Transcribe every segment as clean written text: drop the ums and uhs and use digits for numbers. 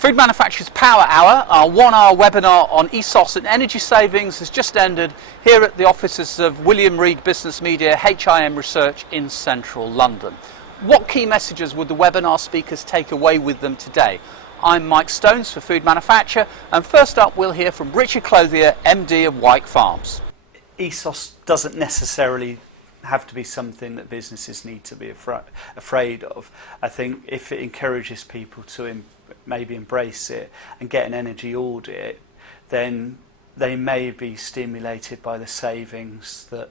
Food Manufacturers Power Hour, our 1-hour webinar on ESOS and energy savings, has just ended here at the offices of William Reed Business Media HIM Research in central London. What key messages would the webinar speakers take away with them today? I'm Mike Stones for Food Manufacture, and first up we'll hear from Richard Clothier, MD of White Farms. ESOS doesn't necessarily have to be something that businesses need to be afraid of. I think if it encourages people to maybe embrace it and get an energy audit, then they may be stimulated by the savings that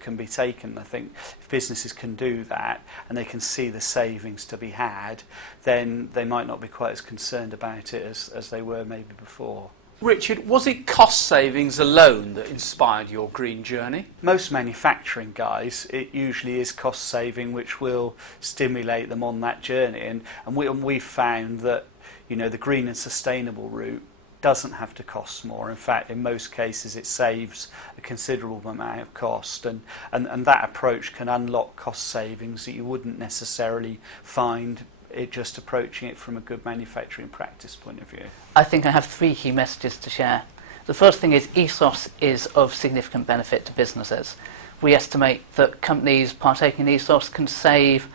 can be taken. I think if businesses can do that and they can see the savings to be had, then they might not be quite as concerned about it as they were maybe before. Richard, was it cost savings alone that inspired your green journey? Most manufacturing guys, it usually is cost saving which will stimulate them on that journey, and we've found that, you know, the green and sustainable route doesn't have to cost more. In fact, in most cases it saves a considerable amount of cost, and that approach can unlock cost savings that you wouldn't necessarily find it just approaching it from a good manufacturing practice point of view. I think I have three key messages to share. The first thing is ESOS is of significant benefit to businesses. We estimate that companies partaking in ESOS can save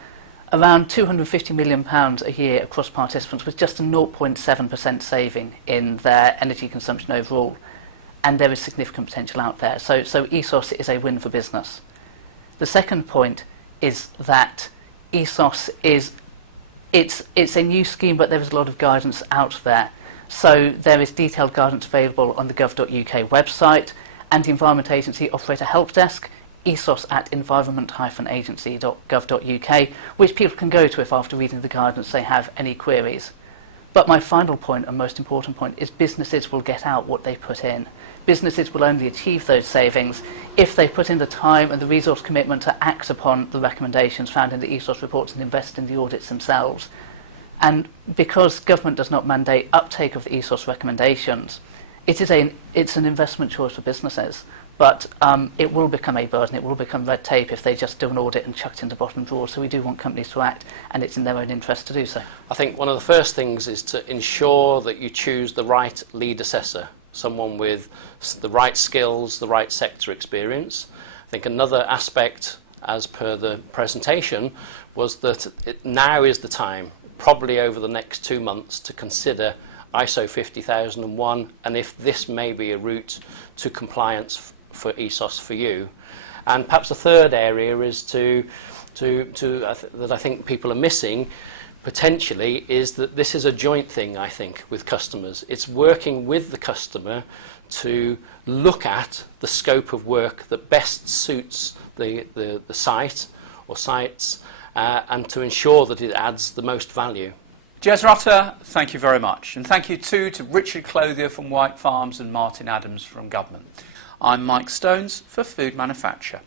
around £250 million a year across participants with just a 0.7% saving in their energy consumption overall. And there is significant potential out there. So ESOS is a win for business. The second point is that ESOS is It's a new scheme, but there is a lot of guidance out there. So there is detailed guidance available on the gov.uk website, and the Environment Agency operate a help desk, ESOS at environment-agency.gov.uk, which people can go to if after reading the guidance they have any queries. But my final point and most important point is businesses will get out what they put in. Businesses will only achieve those savings if they put in the time and the resource commitment to act upon the recommendations found in the ESOS reports and invest in the audits themselves. And because government does not mandate uptake of the ESOS recommendations, it's an investment choice for businesses, but it will become a burden, it will become red tape if they just do an audit and chuck it into bottom drawer. So we do want companies to act, and it's in their own interest to do so. I think one of the first things is to ensure that you choose the right lead assessor, someone with the right skills, the right sector experience. I think another aspect, as per the presentation, was that now is the time, probably over the next 2 months, to consider ISO 50001 and if this may be a route to compliance for ESOS for you. And perhaps the third area is that I think people are missing potentially is that this is a joint thing, I think, with customers. It's working with the customer to look at the scope of work that best suits the site or sites and to ensure that it adds the most value. Jez Rutter, thank you very much. And thank you too to Richard Clothier from White Farms and Martin Adams from Government. I'm Mike Stones for Food Manufacture.